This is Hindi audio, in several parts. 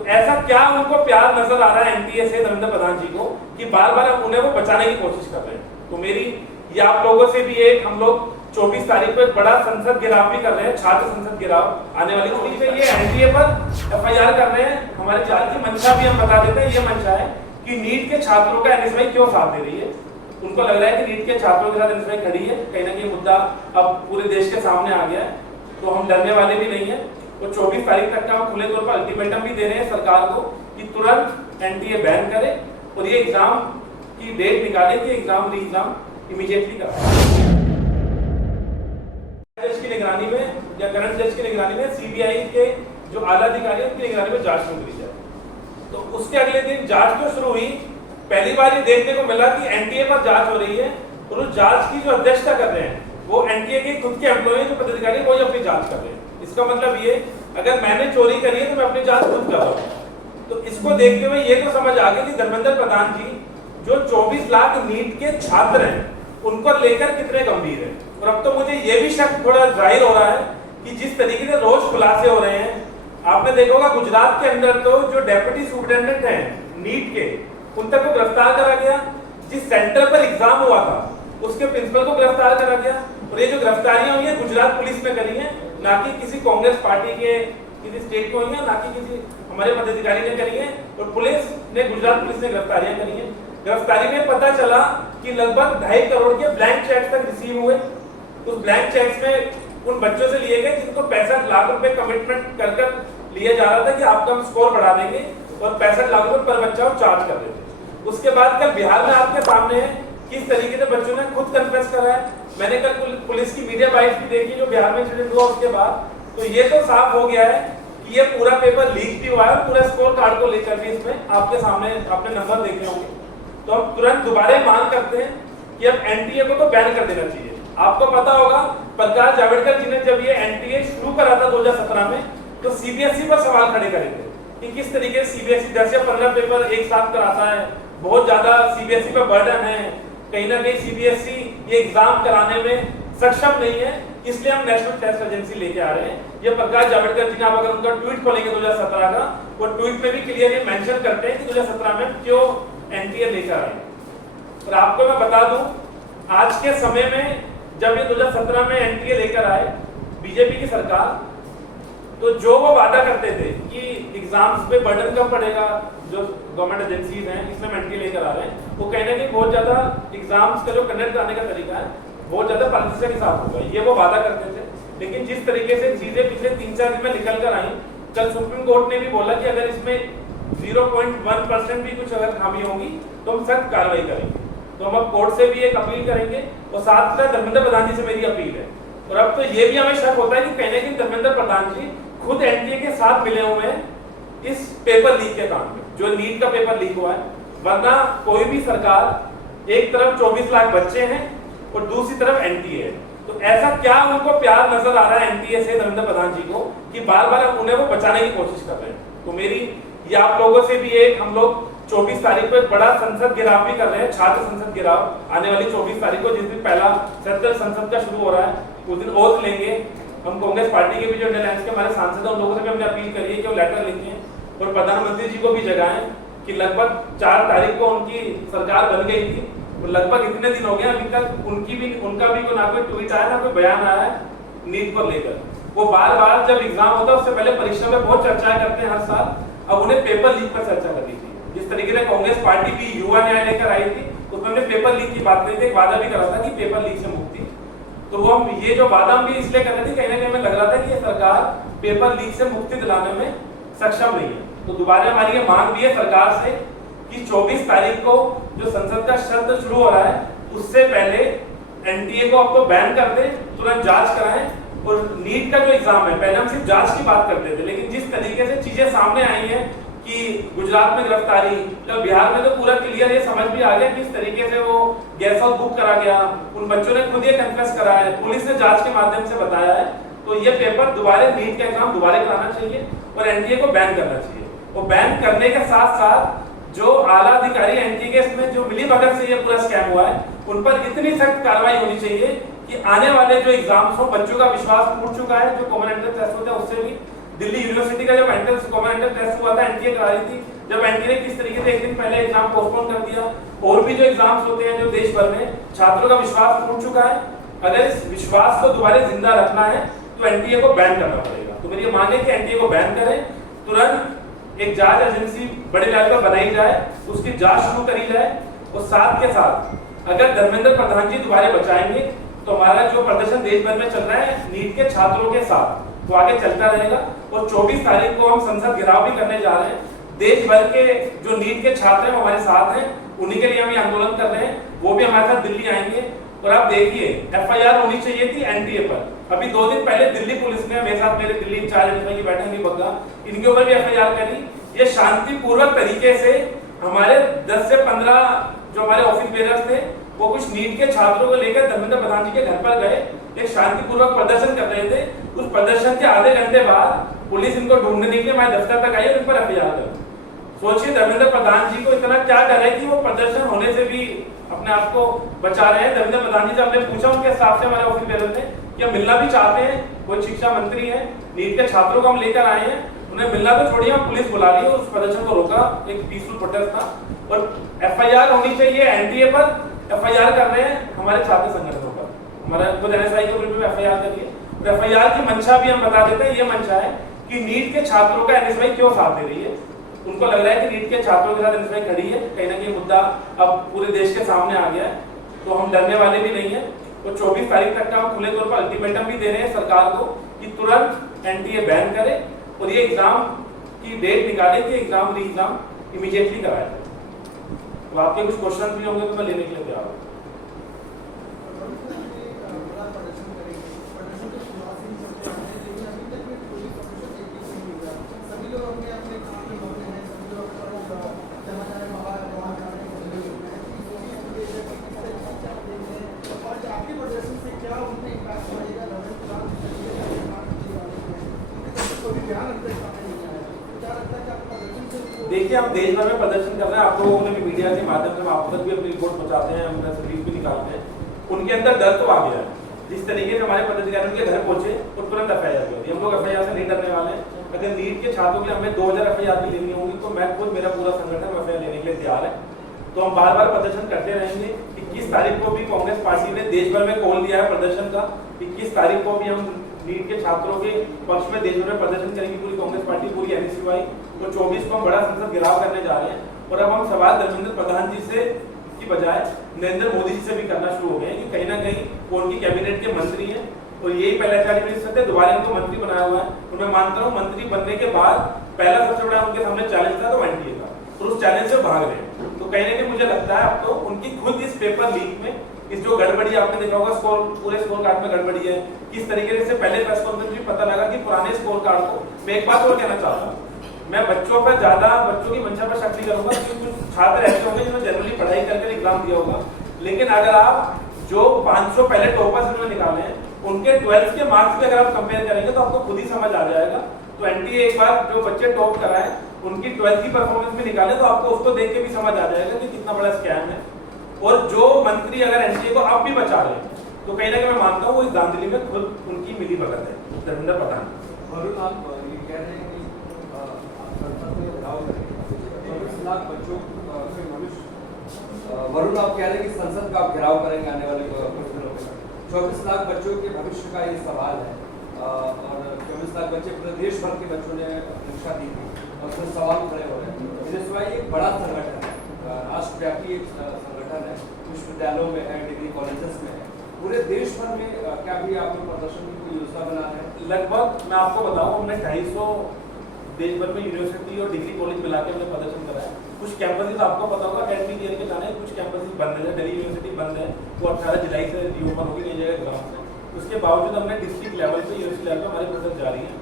तो ऐसा क्या उनको प्यार नजर आ रहा है एनटीए से धर्मेंद्र प्रधान जी को कि बार बार उन्हें वो बचाने की कोशिश कर रहे हैं। तो मेरी ये आप लोगों से भी एक, हम लोग 24 तारीख को एक बड़ा संसद घेराव भी कर रहे हैं, छात्र संसद घेराव आने वाली चीज पे ये एनटीए पर एफआईआर कर रहे हैं। हमारे जाल की मंशा भी हम बता देते हैं, ये मंशा है कि नीट के छात्रों का एनएसवाई क्यों साथ दे रही है। उनको लग रहा है कि नीट के छात्रों के साथ एनएसवाई खड़ी है, कहीं ना कहीं मुद्दा अब पूरे देश के सामने आ गया है, तो हम डरने वाले भी नहीं है। तो 24 तारीख तक का हम खुले तौर पर अल्टीमेटम भी दे रहे हैं सरकार को कि तुरंत एनटीए बैन करे और ये एग्जाम की डेट निकाले कि एग्जाम री एग्जाम इमीडिएटली कराए। जज की निगरानी में या करंट जज की निगरानी में सीबीआई के जो आला अधिकारी उनकी निगरानी में जांच शुरू करी जाए। तो उसके अगले दिन जांच तो शुरू हुई। पहली बार ये देखने को मिला कि एनटीए पर जांच हो रही है और उस जांच की जो अध्यक्षता कर रहे हैं वो एनटीए के खुद के एम्प्लॉय जो पदाधिकारी वो अपनी जांच कर रहे हैं। इसका मतलब ये, अगर मैंने चोरी करी है तो मैं अपनी जांच खुद कर रहा हूँ। तो इसको देखते हुए ये तो समझ आ गई कि धर्मेंद्र प्रधान जी जो 24 लाख नीट के छात्र हैं उनको लेकर कितने गंभीर है। और अब तो मुझे ये भी शक थोड़ा जाहिर हो रहा है कि जिस तरीके से रोज खुलासे हो रहे हैं, आपने देखा होगा गुजरात के अंदर तो जो डेप्यूटी सुपरिटेंडेंट हैं नीट के, उन तक को गिरफ्तार करा गया। जिस सेंटर पर एग्जाम हुआ था उसके प्रिंसिपल को गिरफ्तार करा गया। और ये जो गिरफ्तारियां हुई है गुजरात पुलिस में करी है, ना कि किसी कांग्रेस पार्टी के किसी स्टेट को हुई है, ना कि किसी हमारे पदाधिकारी ने करी है। और पुलिस ने, गुजरात पुलिस ने गिरफ्तारियां करी है। गिरफ्तारी में पता चला कि लगभग 2.5 करोड़ के ब्लैंक चेक तक रिसीव हुए। उस ब्लैंक चेक्स में उन बच्चों से लिए गए जिनको 65 लाख रुपए कमिटमेंट कर लिया जा रहा था कि आपका हम स्कोर बढ़ा देंगे, और 65 लाख रुपए पर बच्चा चार्ज कर देते। उसके बाद कल बिहार में आपके सामने है किस तरीके से बच्चों ने खुद कन्फेस करा है। मैंने कल पुलिस की मीडिया बाइट भी देखी जो बिहार में इंसिडेंट हुआ उसके बाद। तो ये तो साफ हो गया है कि ये पूरा पेपर लीक भी हुआ है, पूरा स्कोर कार्ड को लेकर भी इसमें आपके सामने आपने नंबर देखे होंगे। तो हम तुरंत दोबारा मांग करते हैं कि अब एनटीए को तो बैन कर देना चाहिए। आपको पता होगा प्रकाश जावड़ेकर जी ने जब ये एनटीए शुरू करा था 2017 में, तो सीबीएसई पर सवाल खड़े करे थे कि किस तरीके से सीबीएसई 10 या 15 पेपर एक साथ कराता है, बहुत ज्यादा सीबीएसई पर बर्डन है, कहीं ना कहीं सीबीएसई ये एग्जाम कराने में सक्षम नहीं है, इसलिए हम नेशनल टेस्ट एजेंसी लेके आ रहे हैं। ये प्रकाश जावड़ेकर जी ने, आप अगर उनका ट्वीट खोलेंगे 2017 का, वो ट्वीट में भी क्लियरली मेंशन करते हैं कि 2017 में क्यों एनटीए लेकर आए। और आपको मैं बता दूं, आज के समय में जब ये 2017 में एनटीए लेकर आए बीजेपी की सरकार, तो जो वो वादा करते थे कि एग्जाम्स पे बर्डन कम पड़ेगा, जो गवर्नमेंट एजेंसीज हैं इसमें एनटीए लेकर आ रहे हैं, वो कहने की बहुत ज्यादा एग्जाम्स का जो कंडक्ट करने का तरीका है बहुत ज्यादा पारदर्शिता के साथ होगा, ये वो वादा करते थे। लेकिन जिस तरीके से चीजें पिछले 3-4 दिन में निकल कर आई, कल सुप्रीम कोर्ट ने भी बोला कि अगर इसमें 0.1% भी कुछ अगर खामी होगी तो हम सख्त कार्रवाई करेंगे। तो हम अब कोर्ट से भी एक अपील करेंगे और साथ साथ धर्मेंद्र प्रधान जी से मेरी अपील है। और अब तो ये भी हमें शक होता है कि कहीं ना कहीं धर्मेंद्र प्रधान जी खुद एनटीए के साथ मिले हुए हैं इस पेपर लीक के काम में, जो नीट का पेपर लीक हुआ है। वरना कोई भी सरकार, एक तरफ 24 लाख बच्चे हैं और दूसरी तरफ एनटीए है, तो ऐसा क्या उनको प्यार नजर आ रहा है एनटीए से धर्मेंद्र प्रधान जी को कि बार बार उन्हें वो बचाने की कोशिश कर रहे हैं। तो मेरी ये आप लोगों से भी एक, हम लोग 24 तारीख को एक बड़ा संसद घेराव भी कर रहे हैं, छात्र संसद घेराव आने वाली 24 तारीख को, जिस दिन पहला सत्र संसद का शुरू हो रहा है, उस दिन ओथ लेंगे। हम कांग्रेस पार्टी के भी जो इंडियन अलायंस के हमारे सांसद हैं उन लोगों से भी हमने अपील करी है कि वो लेटर लिखें और प्रधानमंत्री जी को भी जगाएं कि लगभग 4 तारीख को उनकी सरकार बन गई थी, लगभग इतने दिन हो गए अभी तक उनका भी ना कोई ट्वीट आया ना कोई बयान आया है नीट को लेकर। वो बार बार जब एग्जाम होता है उससे पहले परीक्षा में बहुत चर्चा करते हैं हर साल, अब उन्हें पेपर लीक पर चर्चा करनी थी। जिस तरीके से कांग्रेस पार्टी भी युवा न्याय लेकर आई थी, उसमें हमने पेपर लीक की बात करी थी, एक वादा भी करा था कि पेपर लीक से मुक्ति। तो वो हम ये जो वादा हम भी इसलिए कर रहे थे, कहीं ना कहीं हमें लग रहा था कि ये सरकार पेपर लीक से मुक्ति दिलाने में सक्षम नहीं है। तो दोबारा हमारी ये मांग भी है सरकार से कि 24 तारीख को जो संसद का सत्र शुरू हो रहा है उससे पहले एनटीए को आपको बैन कर दे, तुरंत जांच कराएं। और नीट का जो एग्जाम है, पहले हम सिर्फ जांच की बात करते थे, लेकिन जिस तरीके से चीजें सामने आई हैं कि गुजरात में गिरफ्तारी, तो बिहार में तो पूरा क्लियर ये समझ भी आ गया किस तरीके से वो गेस्ट हाउस बुक करा गया, उन बच्चों ने खुद ये कन्फेस करा है, पुलिस ने जांच के माध्यम से बताया है। तो ये पेपर दोबारा, नीट का एग्जाम दोबारा कराना चाहिए और एनटीए को बैन करना चाहिए। और बैन करने के साथ साथ जो आला अधिकारी एनटीए के इसमें जो मिलीभगत से ये पूरा स्कैम हुआ है, उन पर इतनी सख्त कार्रवाई होनी चाहिए कि आने वाले जो एग्जाम्स हो, बच्चों का विश्वास टूट चुका है, जो कॉमन एंट्रेंस टेस्ट होता है उससे भी दिल्ली यूनिवर्सिटी का जब एंट्रेंस कॉमन एंट्रेंस टेस्ट हुआ था, एनटीए करा रही थी, जब एनटीए ने किस तरीके से एक दिन पहले एग्जाम पोस्टपोन कर दिया। और भी जो एग्जाम्स होते हैं जो देश भर में, छात्रों का विश्वास टूट चुका है। अगर इस विश्वास को दोबारा जिंदा रखना है तो एनटीए को बैन करना पड़ेगा। तो मेरी मांग है कि एनटीए को बैन करें, तुरंत एक जांच एजेंसी बड़े लेवल पर बनाई जाए, उसकी जांच शुरू करी जाए। और साथ के साथ अगर धर्मेंद्र प्रधान जी दोबारा बचाएंगे तो हमारा जो प्रदर्शन देश भर में चल रहा है नीट के छात्रों के साथ वो आगे चलता रहेगा। और 24 तारीख को हम संसद घेराव भी करने जा रहे हैं। देश भर के जो नीट के छात्र हैं वो हमारे साथ हैं, उन्हीं के लिए हम ये आंदोलन कर रहे हैं, वो भी हमारे साथ दिल्ली आएंगे। और आप देखिए एफआईआर होनी चाहिए थी एनटीए पर। अभी 2 दिन पहले दिल्ली पुलिस ने, मेरे साथ मेरे दिल्ली इंचार्ज की बैठक में बग्गा, इनके ऊपर भी एफआईआर करी। ये शांतिपूर्वक तरीके से हमारे 10 से 15 जो हमारे ऑफिस बेरर्स थे वो कुछ नीट के छात्रों को लेकर धर्मेंद्र प्रधान जी के घर पर गए, एक शांतिपूर्वक प्रदर्शन कर रहे थे। उस प्रदर्शन के आधे घंटे बाद पुलिस इनको ढूंढने के लिए हमारे दफ्तर तक आई और इन पर एफआईआर कर। सोचिए धर्मेंद्र प्रधान जी को इतना क्या डर है कि वो प्रदर्शन होने से भी अपने आप को बचा रहे हैं। धर्मेंद्र प्रधान जी से हमने पूछा, उनके हिसाब से हमारे ऑफिस बेरर ने कि हम मिलना भी चाहते हैं, कोई शिक्षा मंत्री है, नीट के छात्रों को हम लेकर आए हैं, उन्हें मिलना तो छोड़िए, हम पुलिस बुला ली, उस प्रदर्शन को रोका, एक पीसफुल प्रोटेस्ट था। और एफआईआर होनी चाहिए एनटीए पर, एफआईआर कर रहे हैं हमारे छात्र संगठनों पर, हमारा खुद एनएसआई के ऊपर एफआईआर करिए। और एफआईआर की मंशा भी हम बता देते हैं, ये मंशा है कि नीट के छात्रों का एनएसआई क्यों साथ दे रही है। उनको लग रहा है कि नीट के छात्रों के साथ एनएसआई खड़ी है, कहीं ना कहीं मुद्दा अब पूरे देश के सामने आ गया है, तो हम डरने वाले भी नहीं है। तो 24 तारीख तक का हम खुले तौर पर अल्टीमेटम भी दे रहे हैं सरकार को कि तुरंत एनटीए बैन करे और ये एग्जाम की डेट निकाले कि एग्जाम री एग्जाम इमीडिएटली कराया जाए। तो आपके कुछ क्वेश्चन भी होंगे तो मैं लेने के लिए तैयार हूँ। देखिए हम देश भर में प्रदर्शन कर रहे हैं, आप लोगों ने भी मीडिया के माध्यम से आप तक भी अपनी रिपोर्ट पहुंचाते हैं, हम रिलीज भी निकालते हैं। उनके अंदर डर तो आ गया है, जिस तरीके से हमारे प्रदर्शनकारी उनके घर पहुंचे और तुरंत एफआईआर कर दी। हम लोग एफआईआर से नहीं डरने वाले हैं। अगर नीट के छात्रों के हमें 2000 एफआईआर भी लेनी होगी तो मैं खुद, मेरा पूरा संगठन एफआईआर लेने के लिए तैयार है। तो हम बार बार प्रदर्शन करते रहेंगे। 21 तारीख को भी कांग्रेस पार्टी ने देश भर में कॉल दिया है प्रदर्शन का। 21 तारीख को भी हम नीट के छात्रों के पक्ष में देश भर में प्रदर्शन करेंगे, पूरी कांग्रेस पार्टी, पूरी एनएसयूआई। तो 24 को हम बड़ा संसद घेराव करने जा रहे हैं। और अब हम सवाल धर्मेंद्र प्रधान जी से की बजाय नरेंद्र मोदी जी से भी करना शुरू हो गए हैं कि कहीं ना कहीं वो उनकी कैबिनेट के मंत्री हैं और यही पहला 40 मिनट थे, दोबारा इनको मंत्री बनाया हुआ है। और मैं मानता हूँ मंत्री बनने के बाद पहला सबसे बड़ा उनके सामने चैलेंज था तो एनटीए का, और उस चैलेंज से भाग रहे हैं। तो कहीं ना कहीं मुझे लगता है अब तो उनकी खुद इस पेपर लीक में, इस जो गड़बड़ी आपने देखा होगा, स्कोर पूरे स्कोर कार्ड में गड़बड़ी है, किस तरीके से पहले प्रेस कॉन्फ्रेंस में पता लगा कि पुराने स्कोर कार्ड को, मैं एक बात और कहना चाहता हूँ, मैं बच्चों पर ज्यादा, बच्चों की मंशा पर शक नहीं करूंगा, क्योंकि कुछ छात्र ऐसे होंगे जिन्होंने जनरली पढ़ाई करके एग्जाम दिया होगा। लेकिन अगर आप जो 500 पहले टॉपर्स इन्होंने निकाले हैं उनके 12th के मार्क्स भी अगर आप कंपेयर करेंगे तो आपको खुद ही समझ आ जाएगा। तो एनटीए एक बार जो बच्चे टॉप कराएं उनकी 12th की परफॉर्मेंस भी निकाले तो आपको उसको देख के भी समझ आ जाएगा कि कितना बड़ा स्कैम है। और जो मंत्री अगर एनटीए को अब भी बचा रहे हैं तो कहीं ना कहीं मैं मानता हूँ वो इस धांधली में खुद उनकी मिली भगत है। धर्मेंद्र प्रधान वरुण, आप कह रहे हैं कि संसद का घेराव करेंगे आने वाले कुछ दिनों में। 24 लाख बच्चों के भविष्य का ये सवाल है और 24 लाख बच्चे पूरे देश भर के बच्चों ने परीक्षा दी थी और उसमें सवाल खड़े हो रहे हैं। एनएसयूआई एक बड़ा संगठन है, राष्ट्रव्यापी एक संगठन है, विश्वविद्यालयों में है, डिग्री कॉलेजेस में है, पूरे देश भर में क्या भी आप लोग प्रदर्शन की कोई योजना बना रहे हैं? लगभग मैं आपको बताऊं, हमने 250 देश भर में यूनिवर्सिटी और डिग्री कॉलेज मिला के हमने प्रदर्शन करा है। कुछ कैंपसेस आपको पता होगा अकेडमिक ईयर के जाने, कुछ कैंपसेस बंद है, दिल्ली यूनिवर्सिटी बंद है, वो 18 जुलाई से रीओपन होगी, नई जगह ग्राउंड से। उसके बावजूद हमने डिस्ट्रिक्ट लेवल पे, यूनिवर्सिटी लेवल पे हमारे प्रोटेस्ट जारी है।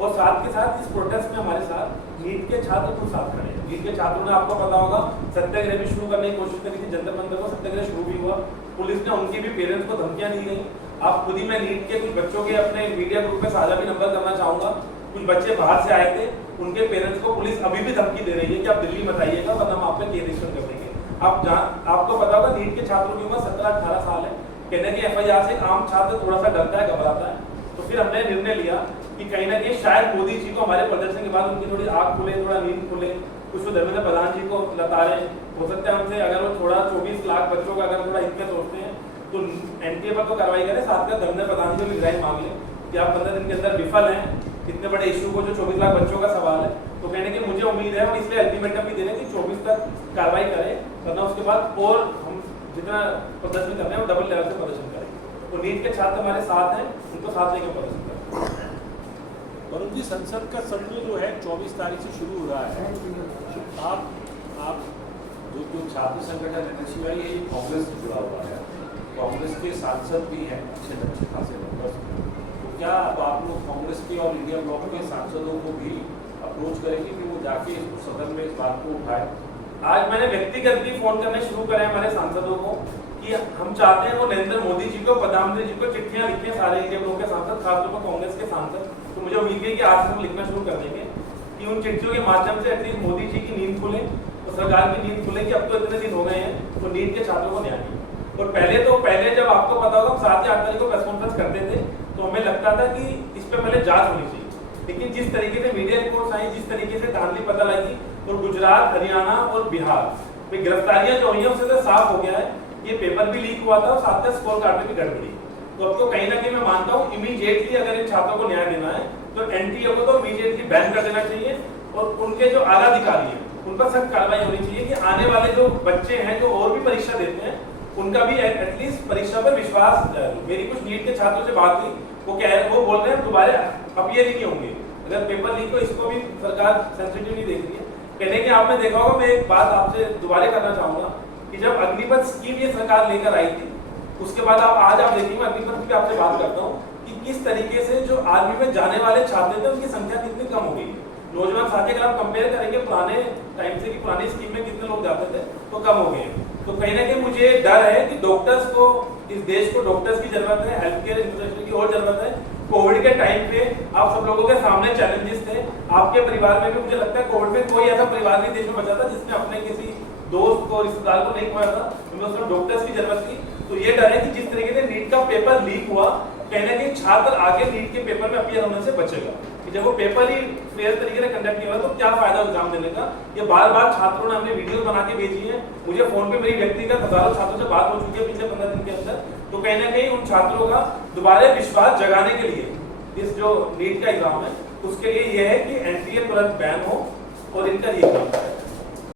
और साथ के साथ इस प्रोटेस्ट में हमारे साथ नीट के छात्र खुद साथ खड़े हैं। नीट के छात्रों ने, आपको पता होगा, सत्याग्रह भी शुरू करने की कोशिश करी थी, जंतर मंतर को सत्याग्रह शुरू भी हुआ, पुलिस ने उनकी भी पेरेंट्स को धमकियां दी गई। आप खुद ही, मैं नीट के कुछ बच्चों के अपने मीडिया ग्रुप में साझा भी नंबर करना चाहूंगा। कुछ बच्चे बाहर से आए थे, उनके पेरेंट्स को पुलिस अभी भी धमकी दे रही है कि आप दिल्ली मत आइएगा वरना हम आप पे केस रजिस्टर कर देंगे। आपको पता होगा नीट के छात्रों की उम्र 17-18 साल है। कहने की एफआईआर से आम छात्र थोड़ा सा डरता है, घबराता है। तो फिर हमने निर्णय लिया कि कहीं ना कहीं शायद मोदी जी को हमारे प्रदर्शन के बाद उनकी थोड़ी आँख खुले, थोड़ा नींद खुले, कुछ तो धर्मेंद्र प्रधान जी को लताड़े हो सकता है उनसे, अगर वो थोड़ा 24 लाख बच्चों का अगर थोड़ा इतने सोचते हैं तो एनटीए पर तो कार्रवाई करें, साथ में धर्मेंद्र प्रधान जी को रिजाइन मांग लें कि आप 15 दिन के अंदर विफल हैं इतने बड़े इशू को, जो 24 लाख बच्चों का सवाल है। तो कहने की मुझे उम्मीद है, हम इसलिए अल्टीमेटम भी दे रहे हैं कि 24 तक कार्रवाई करें, वरना उसके बाद और हम जितना प्रदर्शन कर रहे हैं वो डबल लेवल से प्रदर्शन करेंगे। तो नीट के छात्र हमारे साथ हैं, उनको साथ लेकर प्रदर्शन करें। वरुण जी, संसद का सत्र जो है 24 तारीख से शुरू हो रहा है, आप जो छात्र संगठन एनएसयूआई है, ये कांग्रेस से जुड़ा हुआ है, कांग्रेस के सांसद भी हैं अच्छे खासे नंबर, तो क्या अब आप लोग कांग्रेस के और इंडिया ब्लॉक के सांसदों को भी अप्रोच करेंगे कि वो जाके इसको सदन में इस बात को उठाए? आज मैंने व्यक्तिगत भी फोन करने शुरू करे हमारे सांसदों को कि हम चाहते हैं वो नरेंद्र मोदी जी को, प्रधानमंत्री जी को चिट्ठियां लिखें, सारे इंडिया ब्लॉक के सांसद, खासतौर पर कांग्रेस के सांसद। तो मुझे उम्मीद है कि आज से हम लिखना शुरू कर देंगे कि उन चिट्ठियों के माध्यम से एटलीस्ट मोदी जी की नींद खुले और सरकार की नींद खुले कि अब तो इतने दिन हो गए हैं तो नीट के छात्रों को न्याय मिले। और पहले जब आपको पता होगा, हम 7 या 8 तारीख को प्रेस कॉन्फ्रेंस करते थे तो हमें लगता था कि इस पर पहले जांच होनी चाहिए, लेकिन जिस तरीके से मीडिया रिपोर्ट्स आई, जिस तरीके से धांधली पता लगी, और गुजरात, हरियाणा और बिहार में गिरफ्तारियां जो हुई हैं उससे तो साफ हो गया है ये पेपर भी लीक हुआ था और साथ में स्कोर कार्ड में भी गड़बड़ी। तो अब तो कहीं ना कहीं मैं मानता हूँ इमीडिएटली अगर इन छात्रों को न्याय देना है तो एनटीए को तो इमीडिएटली बैन कर देना चाहिए और उनके जो आला अधिकारी हैं उन पर सख्त कार्रवाई होनी चाहिए कि आने वाले जो बच्चे हैं जो और भी परीक्षा देते हैं उनका भी एटलीस्ट परीक्षा पर विश्वास। मेरी कुछ नीट के छात्रों से बात हुई, वो बोल रहे हैं दोबारा अपीयर ही नहीं होंगे अगर पेपर लीक हो, इसको भी सरकार सेंसिटिव नहीं देख रही है। कहने के आपने देखा होगा, मैं एक बात आपसे दोबारा करना चाहूंगा कि जब अग्निपथ स्कीम ये सरकार लेकर आई थी उसके बाद आज आप देखेंगे, अग्निपथ की आपसे बात करता हूँ कि किस तरीके से जो आर्मी में जाने वाले छात्र थे उनकी संख्या कितनी कम हो गई। नौजवान साथी अगर आप कंपेयर करेंगे पुराने टाइम से कि पुरानी स्कीम में कितने लोग जाते थे तो कम हो गए। तो कहीं ना कहीं मुझे डर है कि डॉक्टर्स को, इस देश को डॉक्टर्स की जरूरत है, हेल्थ केयर इंफ्रास्ट्रक्चर की और जरूरत है। कोविड के टाइम पे आप सब लोगों के सामने चैलेंजेस थे, आपके परिवार में भी मुझे लगता है कोविड में कोई ऐसा परिवार नहीं देश में बचा था जिसने अपने किसी दोस्त को, रिश्तेदार को नहीं खोया था, उसमें डॉक्टर्स की जरूरत थी। तो ये डर है कि जिस तरीके से नीट का पेपर लीक हुआ, कहीं ना कहीं छात्र आगे नीट के पेपर में अपीयर होने से बचेगा कि जब वो पेपर ही फेयर तरीके से कंडक्ट किया तो क्या फायदा एग्जाम देने का। ये बार बार छात्रों ने अपने वीडियो बना के भेजी है, मुझे फोन पे मेरी व्यक्तिगत हजारों छात्रों से बात हो चुकी है पिछले 15 दिन के अंदर। तो कहीं ना कहीं उन छात्रों का दोबारा विश्वास जगाने के लिए इस जो नीट का एग्जाम है उसके लिए यह है कि एनटीए तुरंत बैन हो और इनका ये एग्जाम